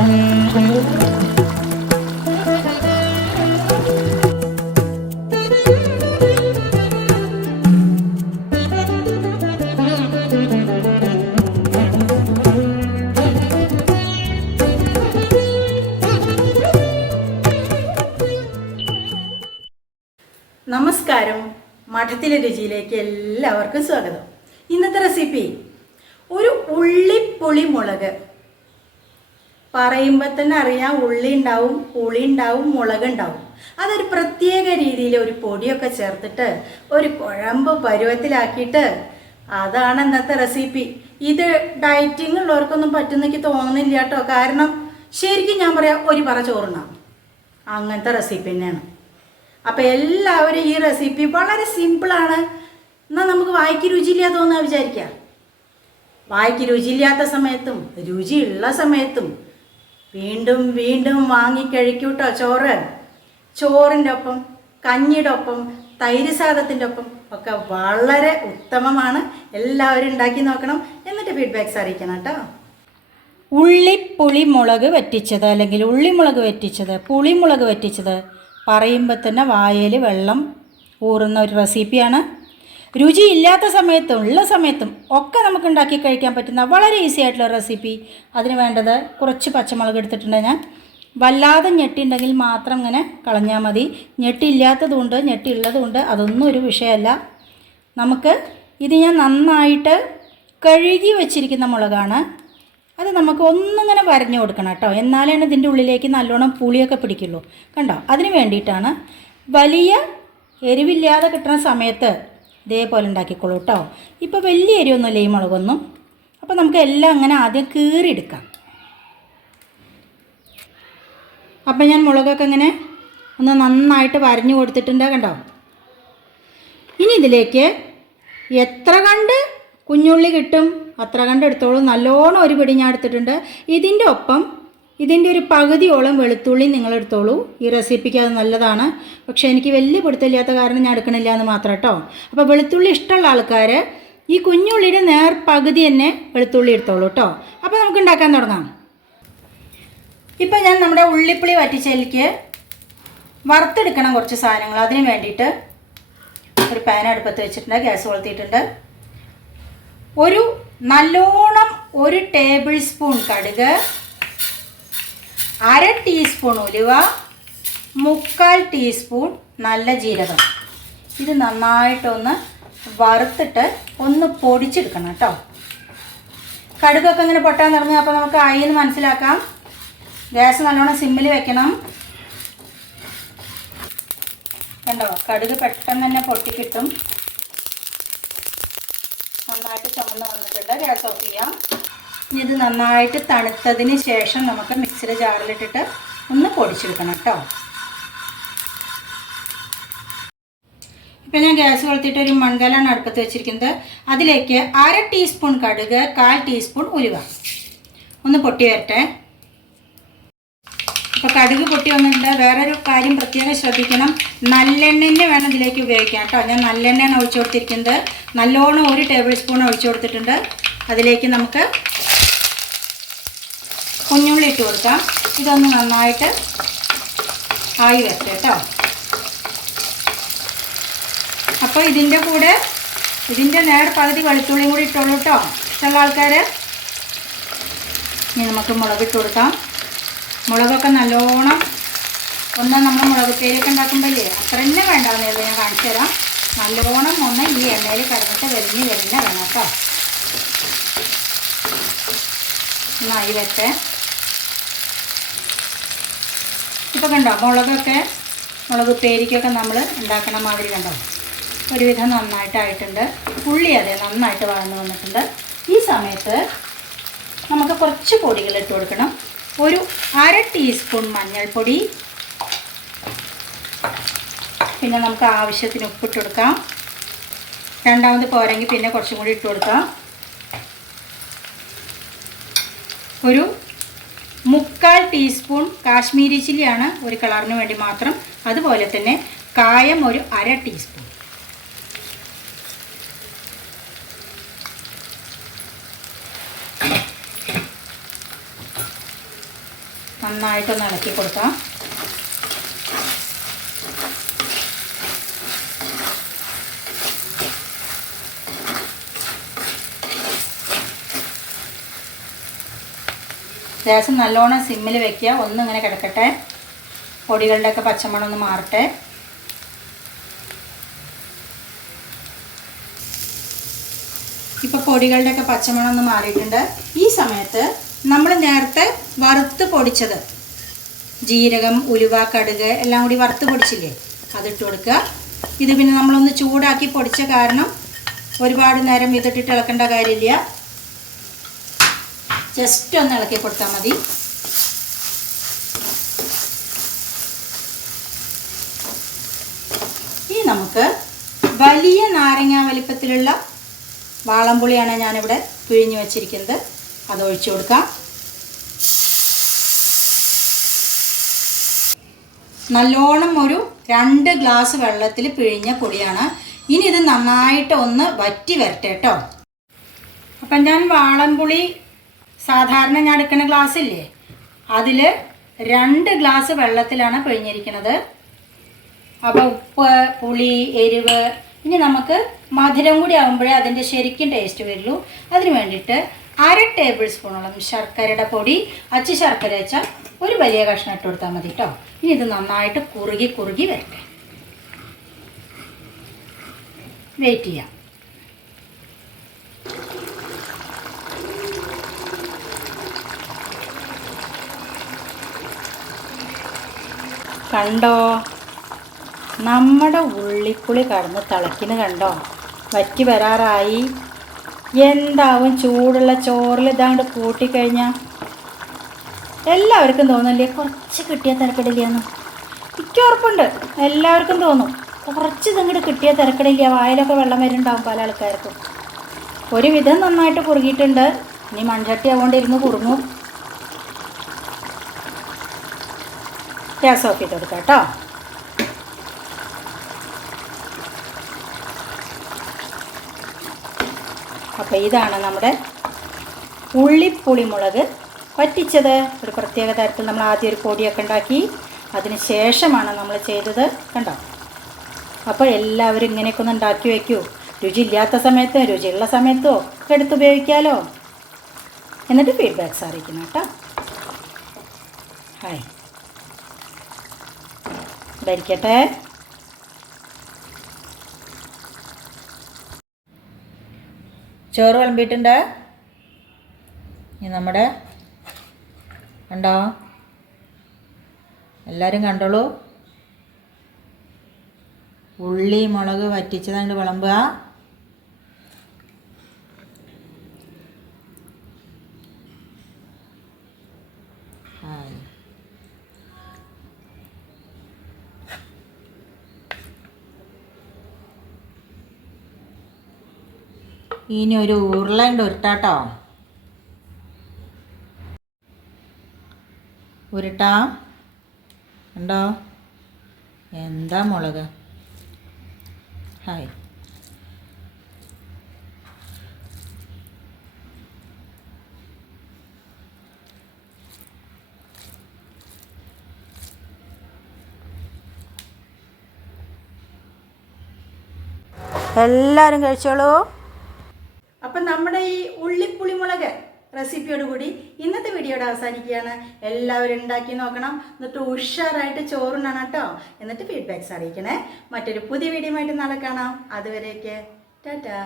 നമസ്കാരം. മഠത്തിലെ രുചിയിലേക്ക് എല്ലാവർക്കും സ്വാഗതം. ഇന്നത്തെ റെസിപ്പി ഒരു ഉള്ളിപ്പൊളി മുളക്. പറയുമ്പോൾ തന്നെ അറിയാം ഉള്ളി ഉണ്ടാവും പുളി ഉണ്ടാവും മുളക് ഉണ്ടാവും. അതൊരു പ്രത്യേക രീതിയിൽ ഒരു പൊടിയൊക്കെ ചേർത്തിട്ട് ഒരു കുഴമ്പ് പരുവത്തിലാക്കിയിട്ട് അതാണ് ഇന്നത്തെ റെസിപ്പി ഇത് ഡയറ്റിംഗ് ഉള്ളവർക്കൊന്നും പറ്റുന്നെങ്കിൽ തോന്നുന്നില്ല കേട്ടോ. കാരണം ശരിക്കും ഞാൻ പറയാം ഒരു പറ ചോറുണ്ടാവും അങ്ങനത്തെ റെസിപ്പി തന്നെയാണ്. അപ്പോൾ എല്ലാവരും ഈ റെസിപ്പി വളരെ സിമ്പിളാണ് എന്നാൽ നമുക്ക് വായിക്ക് രുചിയില്ലാതെ തോന്നുക വിചാരിക്കുക വായിക്ക് രുചിയില്ലാത്ത സമയത്തും രുചിയുള്ള സമയത്തും വീണ്ടും വീണ്ടും വാങ്ങിക്കഴിക്കൂട്ടോ ചോറ്. ചോറിന്റെ ഒപ്പം കഞ്ഞിയുടെ ഒപ്പം തൈര് സാധത്തിന്റെ ഒപ്പം ഒക്കെ വളരെ ഉത്തമമാണ്. എല്ലാവരും ഉണ്ടാക്കി നോക്കണം. എന്നിട്ട് ഫീഡ്ബാക്ക്സ് അറിയിക്കണം കേട്ടോ. ഉള്ളിപ്പുളി മുളക് വറ്റിച്ചത് അല്ലെങ്കിൽ ഉള്ളിമുളക് വറ്റിച്ചത് പുളിമുളക് വറ്റിച്ചത് പറയുമ്പോൾ തന്നെ വായയിൽ വെള്ളം ഊറുന്ന ഒരു റെസിപ്പിയാണ് രുചിയില്ലാത്ത സമയത്തും ഉള്ള സമയത്തും ഒക്കെ നമുക്ക് ഉണ്ടാക്കി കഴിക്കാൻ പറ്റുന്ന വളരെ ഈസി ആയിട്ടുള്ള റെസിപ്പി അതിന് വേണ്ടത് കുറച്ച് പച്ചമുളക് എടുത്തിട്ടുണ്ട് ഞാൻ. വല്ലാതെ ഞെട്ടിയുണ്ടെങ്കിൽ മാത്രം ഇങ്ങനെ കളഞ്ഞാൽ മതി. ഞെട്ടില്ലാത്തതുകൊണ്ട് ഞെട്ടിയുള്ളതുകൊണ്ട് അതൊന്നും ഒരു വിഷയമല്ല. നമുക്ക് ഇത് ഞാൻ നന്നായിട്ട് കഴുകി വെച്ചിരിക്കുന്ന മുളകാണ്. അത് നമുക്ക് ഒന്നിങ്ങനെ വരഞ്ഞു കൊടുക്കണം കേട്ടോ. എന്നാലാണ് ഇതിന്റെ ഉള്ളിലേക്ക് നല്ലോണം പുളിയൊക്കെ പിടിക്കുള്ളൂ. കണ്ടോ? അതിന് വേണ്ടിയിട്ടാണ് വലിയ എരിവില്ലാതെ കിട്ടുന്ന സമയത്ത് ഇതേപോലെ ഉണ്ടാക്കിക്കോളൂ കേട്ടോ ഇപ്പോൾ വലിയ എരിവൊന്നുമില്ല ഈ മുളകൊന്നും. അപ്പോൾ നമുക്ക് എല്ലാം അങ്ങനെ ആദ്യം കീറിയെടുക്കാം. അപ്പം ഞാൻ മുളകൊക്കെ ഇങ്ങനെ ഒന്ന് നന്നായിട്ട് വരഞ്ഞു കൊടുത്തിട്ടുണ്ട് കണ്ടോ? ഇനി ഇതിലേക്ക് എത്ര കണ്ട് കുഞ്ഞുള്ളി കിട്ടും? അത്ര കണ്ട് എടുത്തോളൂ. നല്ലോണം ഒരു പിടി ഞാൻ എടുത്തിട്ടുണ്ട്. ഇതിന്റെ ഒപ്പം ഇതിന്റെ ഒരു പകുതിയോളം വെളുത്തുള്ളി നിങ്ങൾ എടുത്തോളൂ ഈ റെസിപ്പിക്ക് അത് നല്ലതാണ്. പക്ഷേ എനിക്ക് വലിയ പിടുത്തമില്ലാത്ത കാരണം ഞാൻ എടുക്കണില്ല എന്ന് മാത്രം കേട്ടോ. അപ്പോൾ വെളുത്തുള്ളി ഇഷ്ടമുള്ള ആൾക്കാർ ഈ കുഞ്ഞുള്ളിയുടെ നേർ പകുതി തന്നെ വെളുത്തുള്ളി എടുത്തോളൂ കേട്ടോ. അപ്പോൾ നമുക്ക് ഉണ്ടാക്കാൻ തുടങ്ങാം. ഇപ്പോൾ ഞാൻ നമ്മുടെ ഉള്ളിപ്പുളി വറ്റിച്ചതിലേക്ക് വറുത്തെടുക്കണം കുറച്ച് സാധനങ്ങൾ. അതിന് വേണ്ടിയിട്ട് ഒരു പാൻ അടുപ്പത്ത് വെച്ചിട്ടുണ്ട്. ഗ്യാസ് കൊളുത്തിയിട്ടുണ്ട്. ഒരു നല്ലോണം ഒരു ടേബിൾ സ്പൂൺ കടുക്. അര ടീസ്പൂൺ ഉലുവ മുക്കാൽ ടീസ്പൂൺ നല്ല ജീരകം. ഇത് നന്നായിട്ടൊന്ന് വറുത്തിട്ട് ഒന്ന് പൊടിച്ചെടുക്കണം കേട്ടോ. കടുകൊക്കെ ഇങ്ങനെ പൊട്ടാൻ തുടങ്ങി അപ്പോൾ നമുക്ക് ആയി എന്ന് മനസ്സിലാക്കാം. ഗ്യാസ് നല്ലോണം സിമ്മിൽ വെക്കണം. കണ്ടോ കടുക് പെട്ടെന്ന് തന്നെ പൊട്ടിക്കിട്ടും നന്നായിട്ട് ചുമന്ന് വന്നിട്ടുണ്ട്. ഗ്യാസ് ഓഫ് ചെയ്യാം. ഇനി ഇത് നന്നായിട്ട് തണുത്തതിന് ശേഷം നമുക്ക് മിക്സിയുടെ ജാറിലിട്ടിട്ട് ഒന്ന് പൊടിച്ചെടുക്കണം കേട്ടോ. ഇപ്പം ഞാൻ ഗ്യാസ് കൊളുത്തിയിട്ട് ഒരു മൺകലാണ് അടുപ്പത്ത് വെച്ചിരിക്കുന്നത്. അതിലേക്ക് അര ടീസ്പൂൺ കടുക് കാൽ ടീസ്പൂൺ ഉലുവ. ഒന്ന് പൊട്ടി വരട്ടെ. അപ്പോൾ കടുക് പൊട്ടി വന്നിട്ടുണ്ട്. വേറൊരു കാര്യം പ്രത്യേകം ശ്രദ്ധിക്കണം. നല്ലെണ്ണ വേണം ഇതിലേക്ക് ഉപയോഗിക്കാം കേട്ടോ. ഞാൻ നല്ലെണ്ണയാണ് ഒഴിച്ചു കൊടുത്തിരിക്കുന്നത്. നല്ലോണം ഒരു ടേബിൾ സ്പൂൺ ഒഴിച്ചു കൊടുത്തിട്ടുണ്ട്. അതിലേക്ക് നമുക്ക് കുഞ്ഞുള്ളി ഇട്ട് കൊടുക്കാം. ഇതൊന്ന് നന്നായിട്ട് ആയി വരട്ടെ കേട്ടോ. അപ്പോൾ ഇതിന്റെ കൂടെ ഇതിന്റെ നേരെ പകുതി വെളുത്തുള്ളിയും കൂടി ഇട്ടോളൂ കേട്ടോ. ഇഷ്ടമുള്ള ആൾക്കാർ ഇനി നമുക്ക് മുളക് ഇട്ട് കൊടുക്കാം. മുളകൊക്കെ നല്ലോണം ഒന്ന് നമ്മൾ മുളക് പേരൊക്കെ ഉണ്ടാക്കുമ്പോഴേ അത്ര തന്നെ വേണ്ടാവുന്നതല്ലേ ഞാൻ കാണിച്ചു തരാം. നല്ലോണം ഒന്ന് ഈ എണ്ണയിൽ കിടന്നിട്ട് വരിഞ്ഞ് വരുന്ന വേണം കേട്ടോ. നന്നായി വെച്ചേ ഇപ്പോൾ കണ്ടോ? മുളകൊക്കെ മുളക് പേരിക്കൊക്കെ നമ്മൾ ഉണ്ടാക്കണ മാതിരി കണ്ടോ? ഒരുവിധം നന്നായിട്ടായിട്ടുണ്ട്. ഉള്ളി അതെ നന്നായിട്ട് വളർന്നു വന്നിട്ടുണ്ട്. ഈ സമയത്ത് നമുക്ക് കുറച്ച് പൊടികൾ ഇട്ട് കൊടുക്കണം. ഒരു അര ടീസ്പൂൺ മഞ്ഞൾപ്പൊടി. പിന്നെ നമുക്ക് ആവശ്യത്തിന് ഉപ്പിട്ട് കൊടുക്കാം. രണ്ടാമത് പോരെങ്കിൽ പിന്നെ കുറച്ചും കൂടി ഇട്ട് കൊടുക്കാം. ഒരു മുക്കാൽ ടീസ്പൂൺ കാശ്മീരി ചില്ലിയാണ് ഒരു കളറിന് വേണ്ടി മാത്രം. അതുപോലെ തന്നെ കായം ഒരു അര ടീസ്പൂൺ. നന്നായിട്ടൊന്ന് ഇളക്കി കൊടുക്കാം. ഗ്യാസ് നല്ലോണം സിമ്മിൽ വെക്കുക. ഒന്നിങ്ങനെ കിടക്കട്ടെ. പൊടികളുടെയൊക്കെ പച്ചമണം ഒന്ന് മാറട്ടെ. ഇപ്പോൾ പൊടികളുടെയൊക്കെ പച്ചമണം ഒന്ന് മാറിയിട്ടുണ്ട്. ഈ സമയത്ത് നമ്മൾ നേരത്തെ വറുത്ത് പൊടിച്ചത് ജീരകം ഉലുവ കടുക് എല്ലാം കൂടി വറുത്ത് പൊടിച്ചില്ലേ? അതിട്ട് കൊടുക്കുക. ഇത് പിന്നെ നമ്മളൊന്ന് ചൂടാക്കി പൊടിച്ച കാരണം ഒരുപാട് നേരം ഇതിട്ടിട്ട് ഇളക്കേണ്ട കാര്യമില്ല. ജസ്റ്റ് ഒന്ന് ഇളക്കി കൊടുത്താൽ മതി. ഇനി നമുക്ക് വലിയ നാരങ്ങ വലിപ്പത്തിലുള്ള വാളംപുളിയാണ് ഞാനിവിടെ പിഴിഞ്ഞു വച്ചിരിക്കുന്നത്. അത് ഒഴിച്ചു കൊടുക്കാം. നല്ലോണം ഒരു രണ്ട് ഗ്ലാസ് വെള്ളത്തിൽ പിഴിഞ്ഞ പൊടിയാണ്. ഇനി ഇത് നന്നായിട്ട് ഒന്ന് വറ്റി വരട്ടെ കേട്ടോ. അപ്പം ഞാൻ വാളംപുളി സാധാരണ ഞാൻ എടുക്കുന്ന ഗ്ലാസ് ഇല്ലേ? അതിൽ രണ്ട് ഗ്ലാസ് വെള്ളത്തിലാണ് പിഴിഞ്ഞിരിക്കുന്നത്. അപ്പോൾ ഉപ്പ് പുളി എരിവ് ഇനി നമുക്ക് മധുരം കൂടി ആകുമ്പോഴേ അതിന്റെ ശരിക്കും ടേസ്റ്റ് വരുള്ളൂ. അതിന് വേണ്ടിയിട്ട് അര ടേബിൾ സ്പൂണോളം ശർക്കരയുടെ പൊടി അച്ചു ശർക്കര വെച്ചാൽ ഒരു വലിയ കഷ്ണം ഇട്ട് കൊടുത്താൽ മതി കേട്ടോ ഇനി ഇത് നന്നായിട്ട് കുറുകി കുറുകി വരട്ടെ. വെയിറ്റ് ചെയ്യാം. കണ്ടോ? നമ്മുടെ ഉള്ളിപ്പുളി കടന്ന് തിളക്കിന് കണ്ടോ? വറ്റി വരാറായി. എന്താവും ചൂടുള്ള ചോറിൽ ഇതാണ്ട് കൂട്ടിക്കഴിഞ്ഞാൽ എല്ലാവർക്കും തോന്നില്ലേ കുറച്ച് കിട്ടിയ തിരക്കടില്ലെന്ന്. എനിക്ക് ഉറപ്പുണ്ട്. എല്ലാവർക്കും തോന്നും. കുറച്ച് ഇതങ്ങോട്ട് കിട്ടിയ തിരക്കടില്ല. വായിലൊക്കെ വെള്ളം വരുന്നുണ്ടാവും പല ആൾക്കാർക്കും. ഒരുവിധം നന്നായിട്ട് കുറുകിയിട്ടുണ്ട്. ഇനി മൺചട്ടി ആവുകൊണ്ട് ഇരുന്ന് കുറുങ്ങും. ഗ്യാസ് ഓഫ് ചെയ്ത് കൊടുക്കാം കേട്ടോ. അപ്പോൾ ഇതാണ് നമ്മുടെ ഉള്ളിപ്പുളിമുളക് വറ്റിച്ചത്. ഒരു പ്രത്യേക തരത്തിൽ നമ്മൾ ആദ്യം ഒരു പൊടിയൊക്കെ ഉണ്ടാക്കി അതിന് ശേഷമാണ് നമ്മൾ ചെയ്തത് കണ്ടോ? അപ്പോൾ എല്ലാവരും ഇങ്ങനെയൊക്കെ ഒന്ന് ഉണ്ടാക്കി വയ്ക്കൂ രുചിയില്ലാത്ത സമയത്തോ രുചിയുള്ള സമയത്തോ ഒക്കെ എടുത്ത് ഉപയോഗിക്കാമല്ലോ എന്നിട്ട് ഫീഡ്ബാക്ക്സ് അറിയിക്കണം കേട്ടോ. ഹായ് ഇവിടെ ഇരിക്കട്ടെ ചോറ് വിളമ്പിയിട്ടുണ്ട്. ഇനി നമ്മുടെ ഉണ്ടോ എല്ലാവരും കണ്ടോളൂ. ഉള്ളി മുളക് വറ്റിച്ചതാണ്ട് വിളമ്പുക. ഇനി ഒരു ഉരുളന്റെ ഉരുട്ടാട്ടോ. ഉരുട്ടാ. ഉണ്ടോ എന്താ മുളക്? ഹായ്. എല്ലാവരും കഴിച്ചോളൂ. അപ്പം നമ്മുടെ ഈ ഉള്ളിപ്പുളിമുളക് റെസിപ്പിയോട് കൂടി ഇന്നത്തെ വീഡിയോയുടെ അവസാനിക്കുകയാണ്. എല്ലാവരും ഉണ്ടാക്കി നോക്കണം. എന്നിട്ട് ഉഷാറായിട്ട് ചോറുണ്ണണം കേട്ടോ. എന്നിട്ട് ഫീഡ്ബാക്ക്സ് അറിയിക്കണേ. മറ്റൊരു പുതിയ വീഡിയോ ആയിട്ട് നാളെ കാണാം. അതുവരെയൊക്കെ ടാറ്റാ.